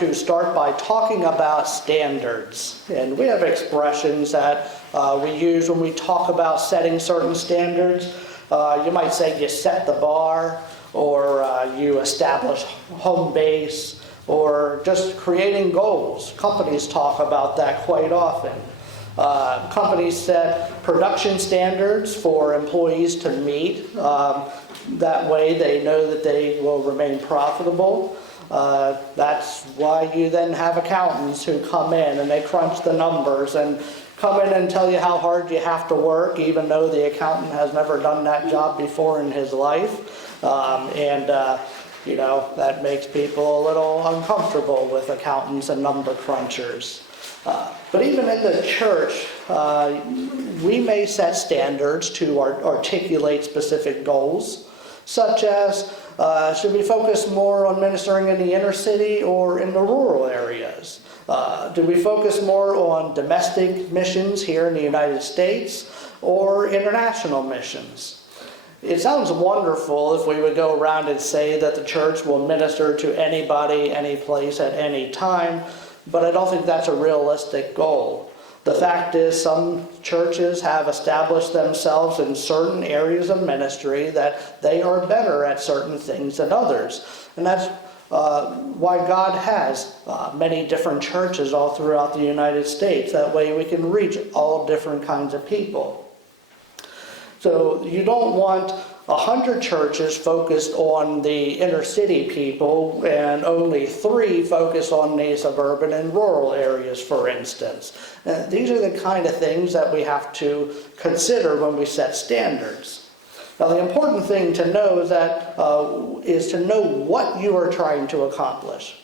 to start by talking about standards. And we have expressions that we use when we talk about setting certain standards. You might say you set the bar, or you establish home base, or just creating goals. Companies talk about that quite often. Companies set production standards for employees to meet. That way they know that they will remain profitable. That's why you then have accountants who come in and they crunch the numbers and come in and tell you how hard you have to work, even though the accountant has never done that job before in his life. You know, that makes people a little uncomfortable with accountants and number crunchers. But even in the church, we may set standards to articulate specific goals, such as should we focus more on ministering in the inner city or in the rural areas? Do we focus more on domestic missions here in the United States or international missions? It sounds wonderful if we would go around and say that the church will minister to anybody, any place, at any time, but I don't think that's a realistic goal. The fact is, some churches have established themselves in certain areas of ministry that they are better at certain things than others. And that's why God has many different churches all throughout the United States. That way we can reach all different kinds of people. So you don't want 100 churches focused on the inner city people and only 3 focused on the suburban and rural areas, for instance. These are the kind of things that we have to consider when we set standards. Now, the important thing to know is to know what you are trying to accomplish.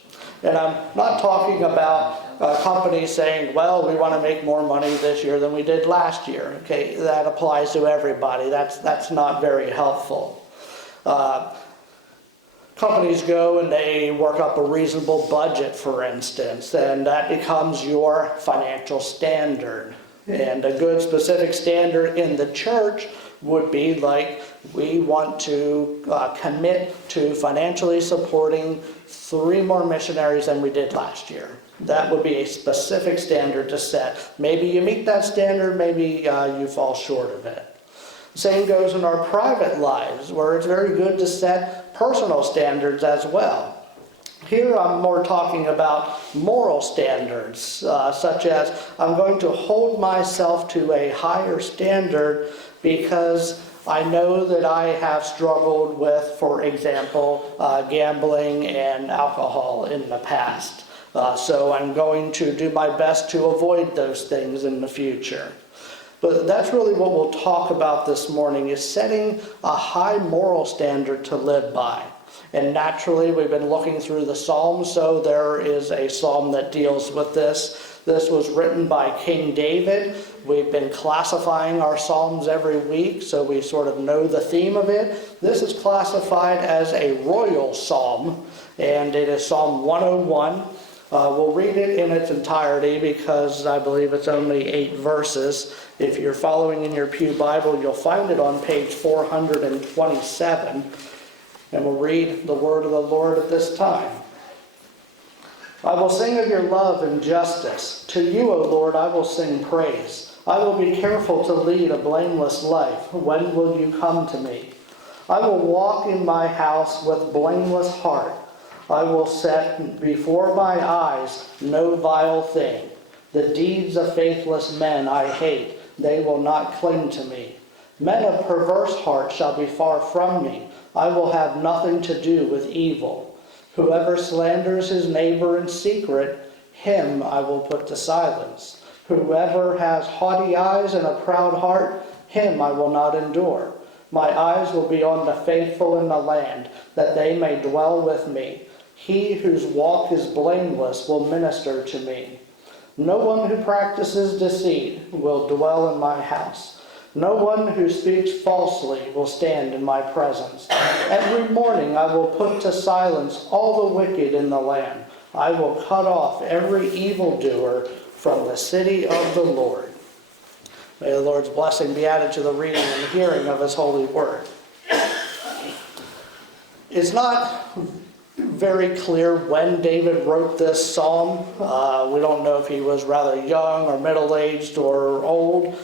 And I'm not talking about companies saying, well, we want to make more money this year than we did last year. Okay, that applies to everybody. That's not very helpful. Companies go and they work up a reasonable budget, for instance, and that becomes your financial standard. And a good specific standard in the church would be like, we want to commit to financially supporting 3 more missionaries than we did last year. That would be a specific standard to set. Maybe you meet that standard, maybe you fall short of it. Same goes in our private lives, where it's very good to set personal standards as well. Here I'm more talking about moral standards, such as I'm going to hold myself to a higher standard because I know that I have struggled with, for example, gambling and alcohol in the past. So I'm going to do my best to avoid those things in the future. But that's really what we'll talk about this morning, is setting a high moral standard to live by. And naturally, we've been looking through the Psalms, so there is a psalm that deals with this. This was written by King David. We've been classifying our Psalms every week, so we sort of know the theme of it. This is classified as a royal psalm, and it is Psalm 101. We'll read it in its entirety because I believe it's only 8 verses. If you're following in your Pew Bible, you'll find it on page 427. And we'll read the word of the Lord at this time. I will sing of your love and justice. To you, O Lord, I will sing praise. I will be careful to lead a blameless life. When will you come to me? I will walk in my house with blameless heart. I will set before my eyes no vile thing. The deeds of faithless men I hate. They will not cling to me. Men of perverse heart shall be far from me. I will have nothing to do with evil. Whoever slanders his neighbor in secret, him I will put to silence. Whoever has haughty eyes and a proud heart, him I will not endure. My eyes will be on the faithful in the land, that they may dwell with me. He whose walk is blameless will minister to me. No one who practices deceit will dwell in my house. No one who speaks falsely will stand in my presence. Every morning I will put to silence all the wicked in the land. I will cut off every evildoer from the city of the Lord. May the Lord's blessing be added to the reading and hearing of his holy word. It's not very clear when David wrote this psalm. We don't know if he was rather young or middle-aged or old.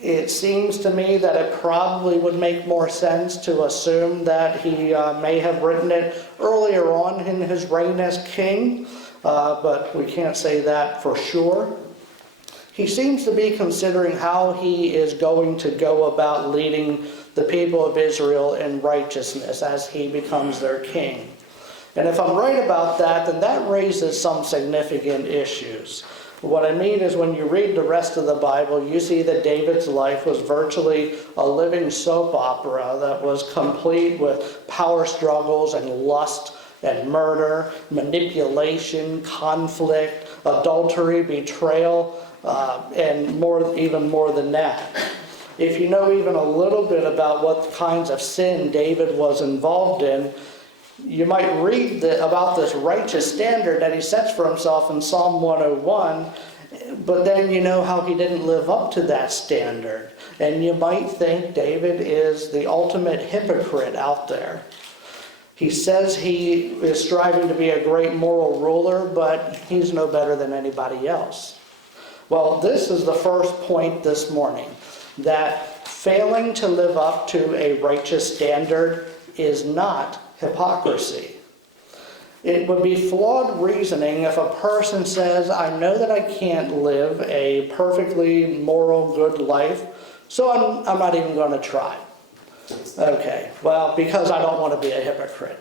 It seems to me that it probably would make more sense to assume that he may have written it earlier on in his reign as king, but we can't say that for sure. He seems to be considering how he is going to go about leading the people of Israel in righteousness as he becomes their king. And if I'm right about that, then that raises some significant issues. What I mean is when you read the rest of the Bible, you see that David's life was virtually a living soap opera that was complete with power struggles and lust and murder, manipulation, conflict, adultery, betrayal, and even more than that. If you know even a little bit about what kinds of sin David was involved in, you might read about this righteous standard that he sets for himself in Psalm 101, but then you know how he didn't live up to that standard. And you might think David is the ultimate hypocrite out there. He says he is striving to be a great moral ruler, but he's no better than anybody else. Well, this is the first point this morning, that failing to live up to a righteous standard is not hypocrisy. It would be flawed reasoning if a person says, I know that I can't live a perfectly moral, good life, so I'm not even going to try. Okay, well, because I don't want to be a hypocrite.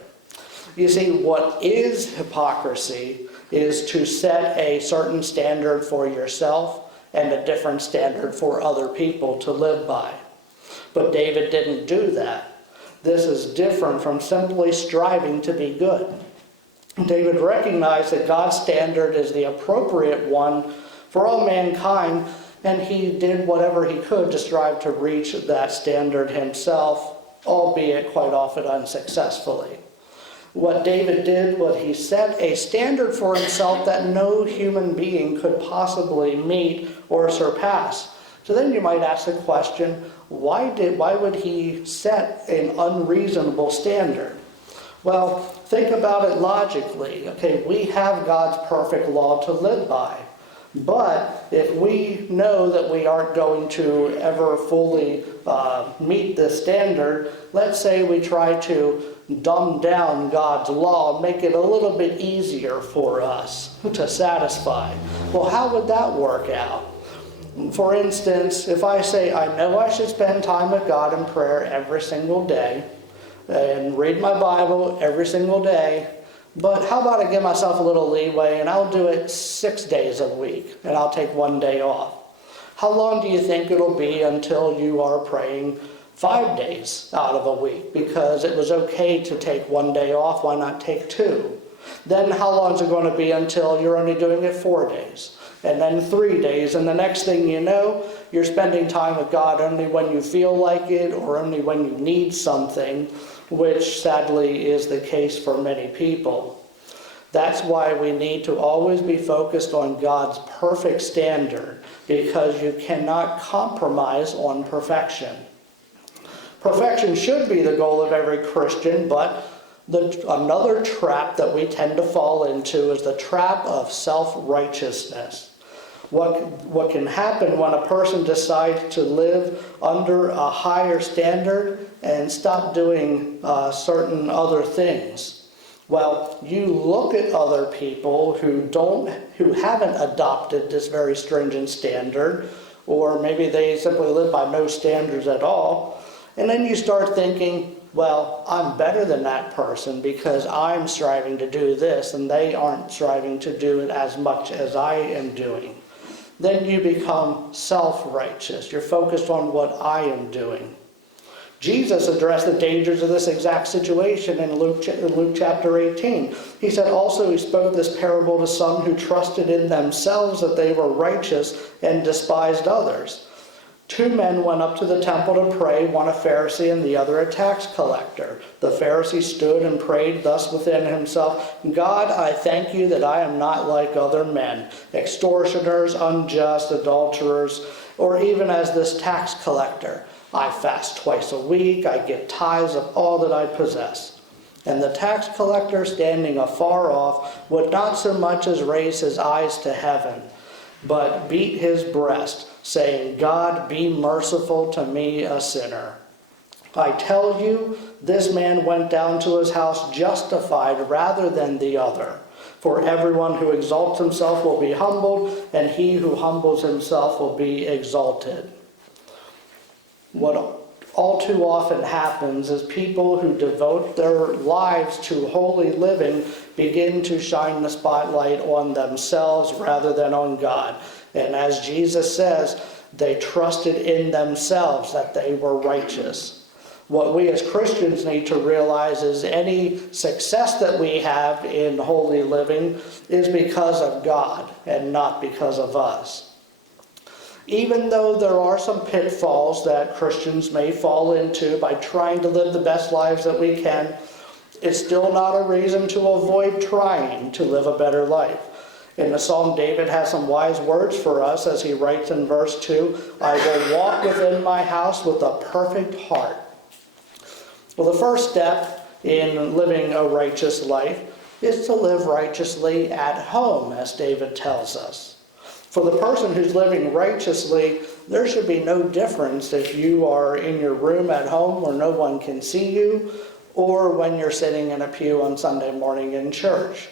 You see, what is hypocrisy is to set a certain standard for yourself and a different standard for other people to live by. But David didn't do that. This is different from simply striving to be good. David recognized that God's standard is the appropriate one for all mankind, and he did whatever he could to strive to reach that standard himself, albeit quite often unsuccessfully. What David did was he set a standard for himself that no human being could possibly meet or surpass. So then you might ask the question, why would he set an unreasonable standard? Well, think about it logically. Okay, we have God's perfect law to live by. But if we know that we aren't going to ever fully meet this standard, let's say we try to dumb down God's law, make it a little bit easier for us to satisfy. Well, how would that work out? For instance, if I say, I know I should spend time with God in prayer every single day, and read my Bible every single day, but how about I give myself a little leeway and I'll do it 6 days a week and I'll take 1 day off. How long do you think it'll be until you are praying 5 days out of a week? Because it was okay to take 1 day off, why not take 2? Then how long is it going to be until you're only doing it 4 days? And then 3 days, and the next thing you know, you're spending time with God only when you feel like it or only when you need something, which sadly is the case for many people. That's why we need to always be focused on God's perfect standard, because you cannot compromise on perfection. Perfection should be the goal of every Christian, but another trap that we tend to fall into is the trap of self-righteousness. What can happen when a person decides to live under a higher standard and stop doing certain other things? Well, you look at other people who haven't adopted this very stringent standard, or maybe they simply live by no standards at all, and then you start thinking, well, I'm better than that person because I'm striving to do this and they aren't striving to do it as much as I am doing. Then you become self-righteous. You're focused on what I am doing. Jesus addressed the dangers of this exact situation in Luke chapter 18. He said also he spoke this parable to some who trusted in themselves that they were righteous and despised others. 2 men went up to the temple to pray, one a Pharisee and the other a tax collector. The Pharisee stood and prayed thus within himself, God, I thank you that I am not like other men, extortioners, unjust, adulterers, or even as this tax collector. I fast twice a week, I give tithes of all that I possess. And the tax collector, standing afar off, would not so much as raise his eyes to heaven, but beat his breast, saying, God, be merciful to me, a sinner. I tell you, this man went down to his house justified rather than the other. For everyone who exalts himself will be humbled, and he who humbles himself will be exalted. What all too often happens is people who devote their lives to holy living begin to shine the spotlight on themselves rather than on God. And as Jesus says, they trusted in themselves that they were righteous. What we as Christians need to realize is any success that we have in holy living is because of God and not because of us. Even though there are some pitfalls that Christians may fall into by trying to live the best lives that we can, it's still not a reason to avoid trying to live a better life. In the Psalm, David has some wise words for us as he writes in verse 2, I will walk within my house with a perfect heart. Well, the first step in living a righteous life is to live righteously at home, as David tells us. For the person who's living righteously, there should be no difference if you are in your room at home where no one can see you, or when you're sitting in a pew on Sunday morning in church.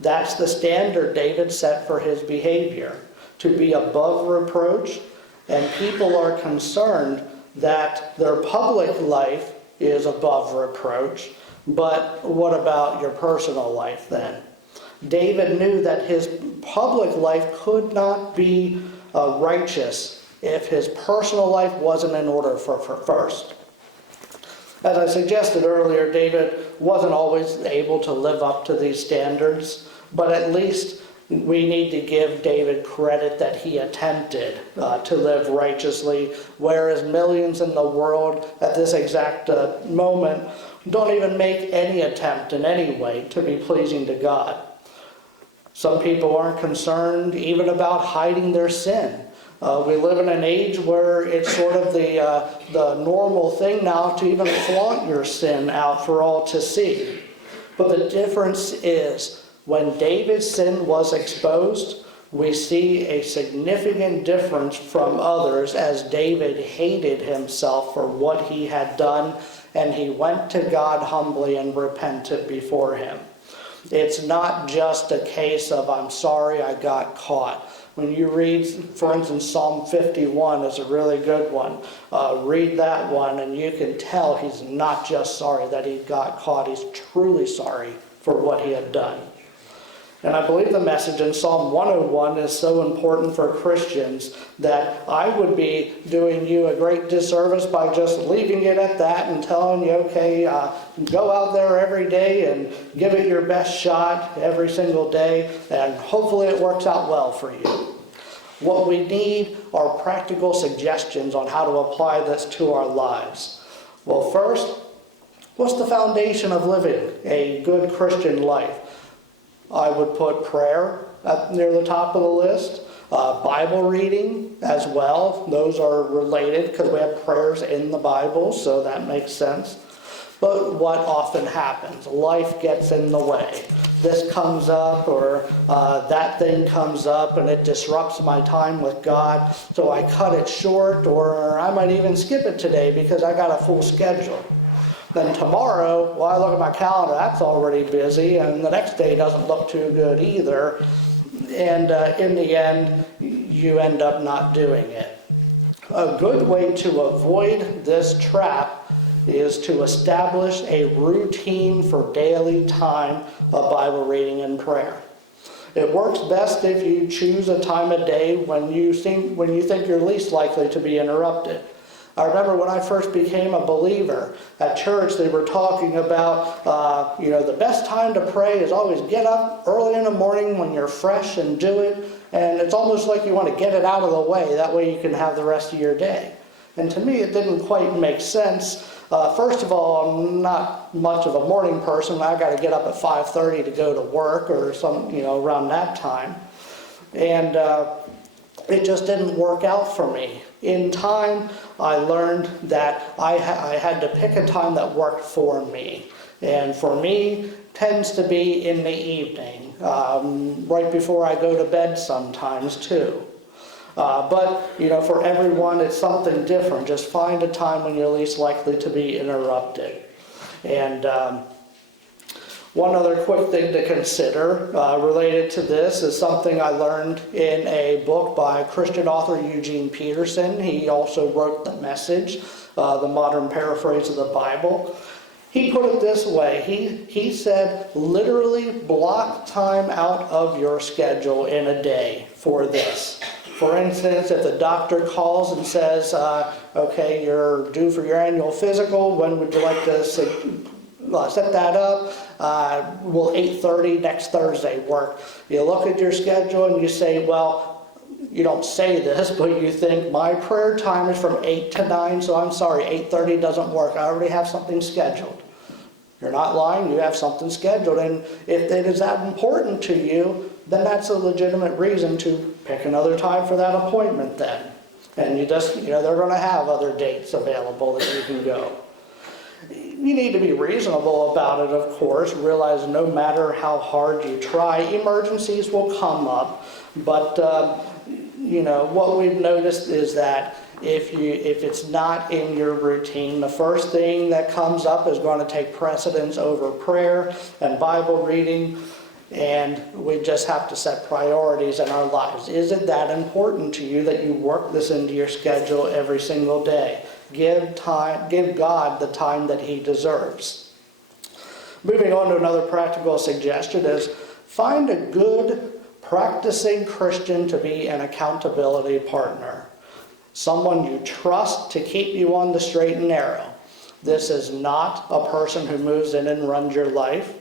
That's the standard David set for his behavior, to be above reproach, and people are concerned that their public life is above reproach, but what about your personal life then? David knew that his public life could not be righteous if his personal life wasn't in order first. As I suggested earlier, David wasn't always able to live up to these standards, but at least we need to give David credit that he attempted to live righteously, whereas millions in the world at this exact moment don't even make any attempt in any way to be pleasing to God. Some people aren't concerned even about hiding their sin. We live in an age where it's sort of the normal thing now to even flaunt your sin out for all to see. But the difference is, when David's sin was exposed, we see a significant difference from others as David hated himself for what he had done, and he went to God humbly and repented before him. It's not just a case of, I'm sorry I got caught. When you read, for instance, Psalm 51 is a really good one. Read that one and you can tell he's not just sorry that he got caught. He's truly sorry for what he had done. And I believe the message in Psalm 101 is so important for Christians that I would be doing you a great disservice by just leaving it at that and telling you, okay, go out there every day and give it your best shot every single day, and hopefully it works out well for you. What we need are practical suggestions on how to apply this to our lives. Well, first, what's the foundation of living a good Christian life? I would put prayer near the top of the list. Bible reading as well. Those are related because we have prayers in the Bible, so that makes sense. But what often happens? Life gets in the way. This comes up or that thing comes up and it disrupts my time with God, so I cut it short, or I might even skip it today because I got a full schedule. Then tomorrow, well, I look at my calendar, that's already busy, and the next day doesn't look too good either. And in the end, you end up not doing it. A good way to avoid this trap is to establish a routine for daily time of Bible reading and prayer. It works best if you choose a time of day when you think you're least likely to be interrupted. I remember when I first became a believer at church, they were talking about, the best time to pray is always get up early in the morning when you're fresh and do it. And it's almost like you want to get it out of the way. That way you can have the rest of your day. And to me, it didn't quite make sense. First of all, I'm not much of a morning person. I got to get up at 5:30 to go to work or around that time. And it just didn't work out for me. In time, I learned that I had to pick a time that worked for me. And for me, tends to be in the evening, right before I go to bed sometimes too. But, for everyone, it's something different. Just find a time when you're least likely to be interrupted. And one other quick thing to consider related to this is something I learned in a book by Christian author Eugene Peterson. He also wrote The Message, the modern paraphrase of the Bible. He put it this way. He said, literally block time out of your schedule in a day for this. For instance, if the doctor calls and says, okay, you're due for your annual physical, when would you like to set that up? Will 8:30 next Thursday work? You look at your schedule and you say, well, you don't say this, but you think, my prayer time is from 8 to 9, so I'm sorry, 8:30 doesn't work. I already have something scheduled. You're not lying, you have something scheduled. And if it is that important to you, then that's a legitimate reason to pick another time for that appointment then. And they're going to have other dates available that you can go. You need to be reasonable about it, of course. Realize no matter how hard you try, emergencies will come up. But, what we've noticed is that if it's not in your routine, the first thing that comes up is going to take precedence over prayer and Bible reading. And we just have to set priorities in our lives. Is it that important to you that you work this into your schedule every single day? Give God the time that He deserves. Moving on to another practical suggestion is find a good practicing Christian to be an accountability partner. Someone you trust to keep you on the straight and narrow. This is not a person who moves in and runs your life.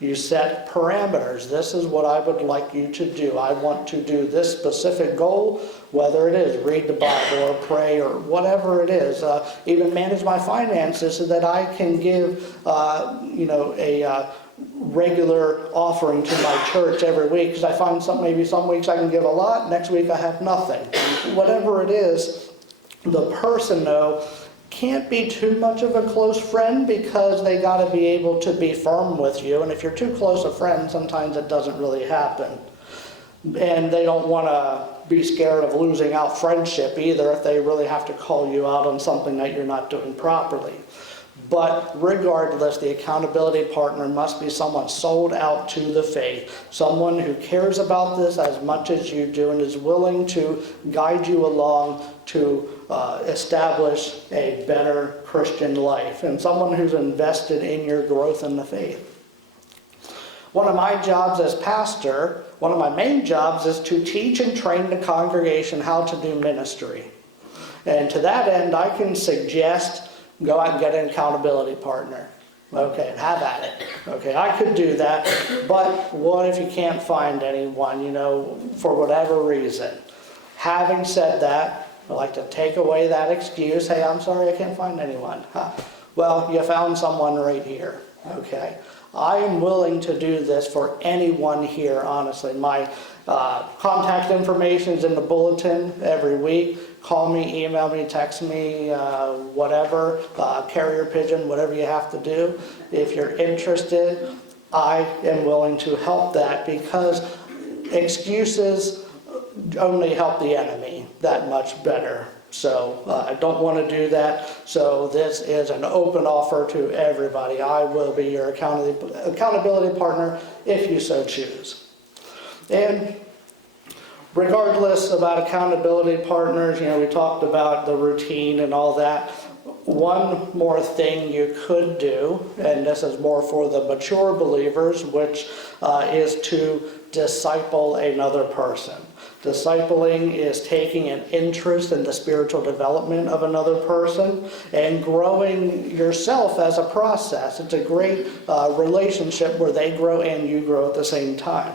You set parameters. This is what I would like you to do. I want to do this specific goal, whether it is read the Bible or pray or whatever it is. Even manage my finances so that I can give, a regular offering to my church every week. Because I find maybe some weeks I can give a lot, next week I have nothing. Whatever it is, the person though can't be too much of a close friend because they got to be able to be firm with you. And if you're too close a friend, sometimes it doesn't really happen. And they don't want to be scared of losing out friendship either if they really have to call you out on something that you're not doing properly. But regardless, the accountability partner must be someone sold out to the faith, someone who cares about this as much as you do and is willing to guide you along to establish a better Christian life, and someone who's invested in your growth in the faith. One of my jobs as pastor, one of my main jobs is to teach and train the congregation how to do ministry. And to that end, I can suggest go out and get an accountability partner. Okay, have at it. Okay, I could do that, but what if you can't find anyone, for whatever reason? Having said that, I'd like to take away that excuse. Hey, I'm sorry, I can't find anyone. Well, you found someone right here. Okay, I am willing to do this for anyone here, honestly. My contact information is in the bulletin every week. Call me, email me, text me, whatever, carrier pigeon, whatever you have to do. If you're interested, I am willing to help that, because excuses only help the enemy that much better. So I don't want to do that. So this is an open offer to everybody. I will be your accountability partner if you so choose. And regardless about accountability partners, we talked about the routine and all that. One more thing you could do, and this is more for the mature believers, which is to disciple another person. Discipling is taking an interest in the spiritual development of another person and growing yourself as a process. It's a great relationship where they grow and you grow at the same time.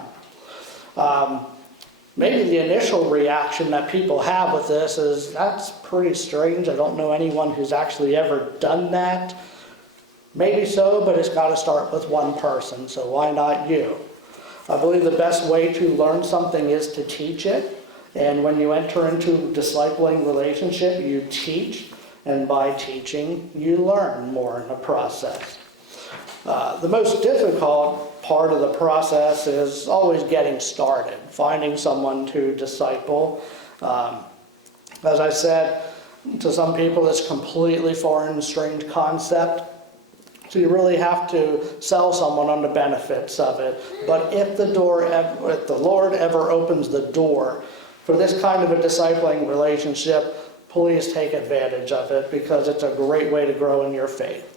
Maybe the initial reaction that people have with this is, that's pretty strange. I don't know anyone who's actually ever done that. Maybe so, but it's got to start with one person, so why not you? I believe the best way to learn something is to teach it. And when you enter into discipling relationship, you teach. And by teaching, you learn more in the process. The most difficult part of the process is always getting started, finding someone to disciple. As I said, to some people it's completely foreign, strange concept. So you really have to sell someone on the benefits of it. But if the Lord ever opens the door for this kind of a discipling relationship, please take advantage of it, because it's a great way to grow in your faith.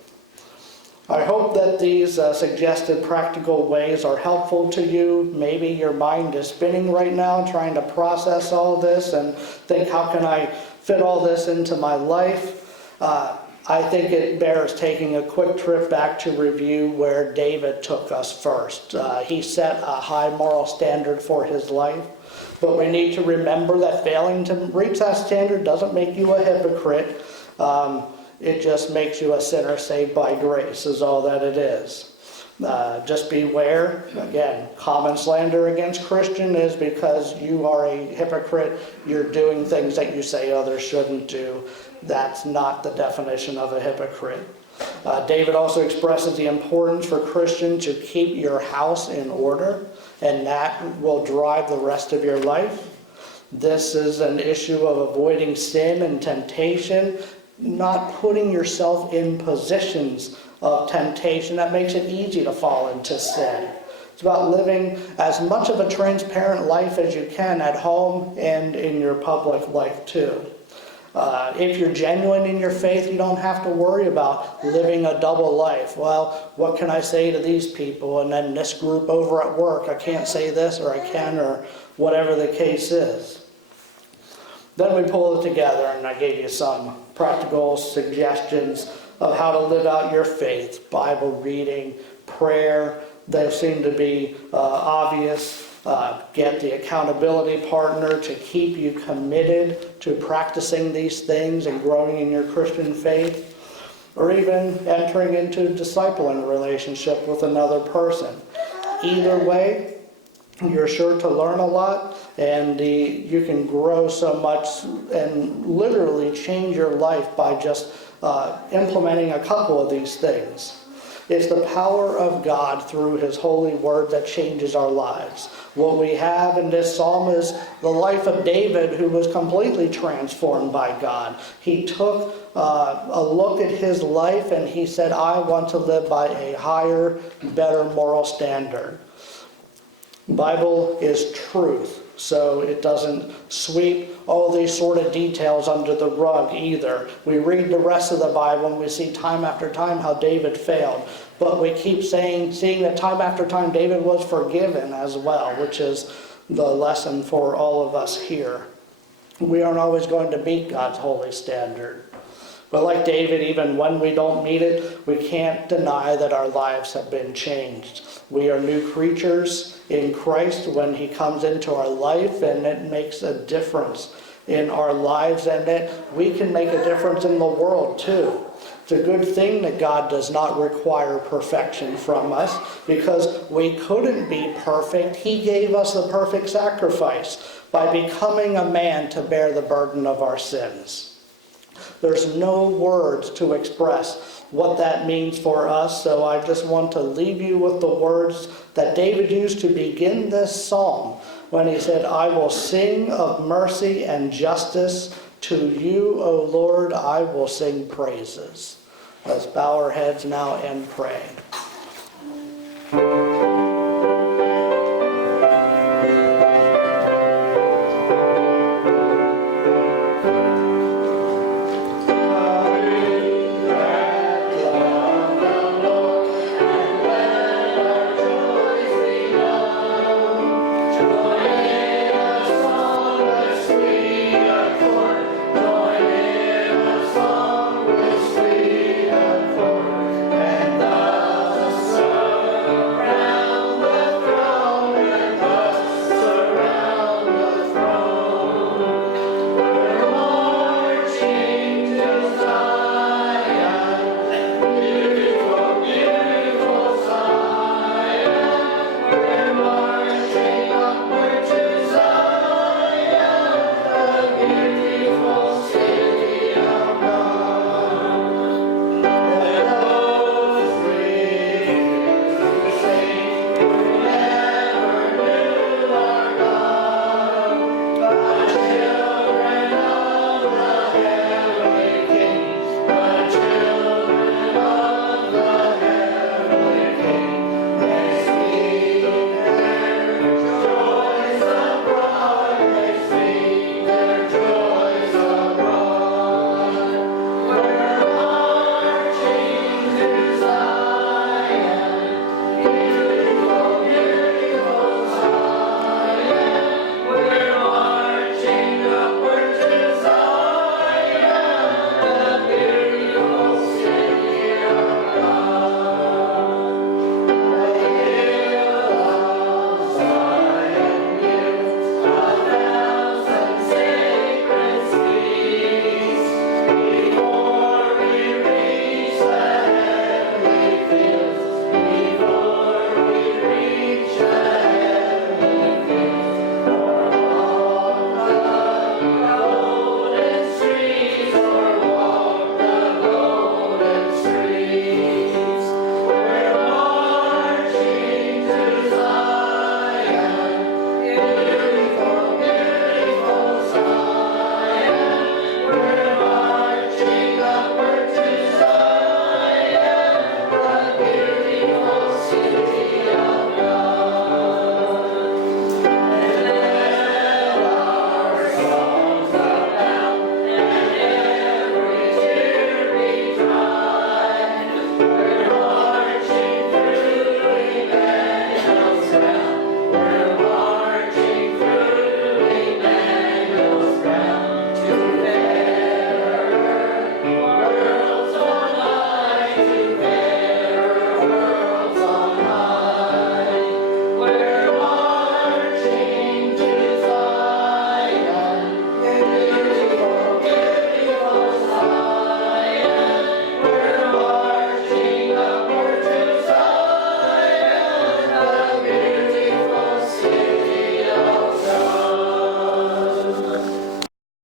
I hope that these suggested practical ways are helpful to you. Maybe your mind is spinning right now trying to process all this and think, how can I fit all this into my life? I think it bears taking a quick trip back to review where David took us first. He set a high moral standard for his life, but we need to remember that failing to reach that standard doesn't make you a hypocrite. It just makes you a sinner saved by grace is all that it is. Just beware. Again, common slander against Christian is because you are a hypocrite. You're doing things that you say others shouldn't do. That's not the definition of a hypocrite. David also expresses the importance for Christians to keep your house in order, and that will drive the rest of your life. This is an issue of avoiding sin and temptation, not putting yourself in positions of temptation that makes it easy to fall into sin. It's about living as much of a transparent life as you can at home and in your public life too. If you're genuine in your faith, you don't have to worry about living a double life. Well, what can I say to these people? And then this group over at work, I can't say this, or I can, or whatever the case is. Then we pull it together, and I gave you some practical suggestions of how to live out your faith. Bible reading, prayer, they seem to be obvious. Get the accountability partner to keep you committed to practicing these things and growing in your Christian faith, or even entering into a discipling relationship with another person. Either way, you're sure to learn a lot, and you can grow so much and literally change your life by just implementing a couple of these things. It's the power of God through His holy word that changes our lives. What we have in this psalm is the life of David, who was completely transformed by God. He took a look at his life and he said, I want to live by a higher, better moral standard. The Bible is truth, so it doesn't sweep all these sort of details under the rug either. We read the rest of the Bible and we see time after time how David failed. But we keep seeing that time after time David was forgiven as well, which is the lesson for all of us here. We aren't always going to meet God's holy standard. But like David, even when we don't meet it, we can't deny that our lives have been changed. We are new creatures in Christ when He comes into our life, and it makes a difference in our lives, and that we can make a difference in the world too. It's a good thing that God does not require perfection from us, because we couldn't be perfect. He gave us the perfect sacrifice by becoming a man to bear the burden of our sins. There's no words to express what that means for us, so I just want to leave you with the words that David used to begin this psalm when he said, I will sing of mercy and justice. To you, O Lord, I will sing praises. Let's bow our heads now and pray.